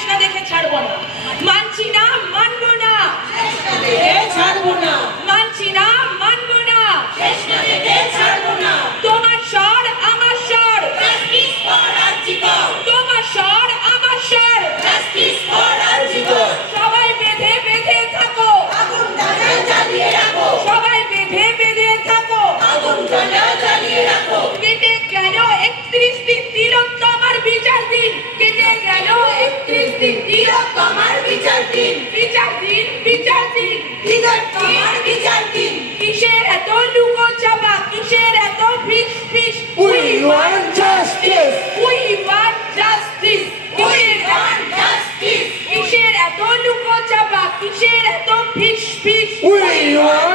কৃষ্ণ দেখে ছাড়বো না। মানছি না, মানবো না। ছাড়বো না মানছি না, মানবো না। দেখে ছাড়বো না তোমার স্বর আমার স্বর। তোমার স্বর আমার স্বর। সবাই বেঁধে বেঁধে থাকো। সবাই বেঁধে বেঁধে থাকো। কেটে কেন 31 দিন বিচার দিন। কেটে গেল দিন তিলোত্তমার বিচার দিন বিচার দিন বিচার দিন তিলোত্তমার বিচার দিন কিসের এত লুকো চাপা কিসের এত ফিস ফিস We want justice. We want justice We want justice. কিসের এত লুকো চাপা কিসের এত ফিস ফিস We want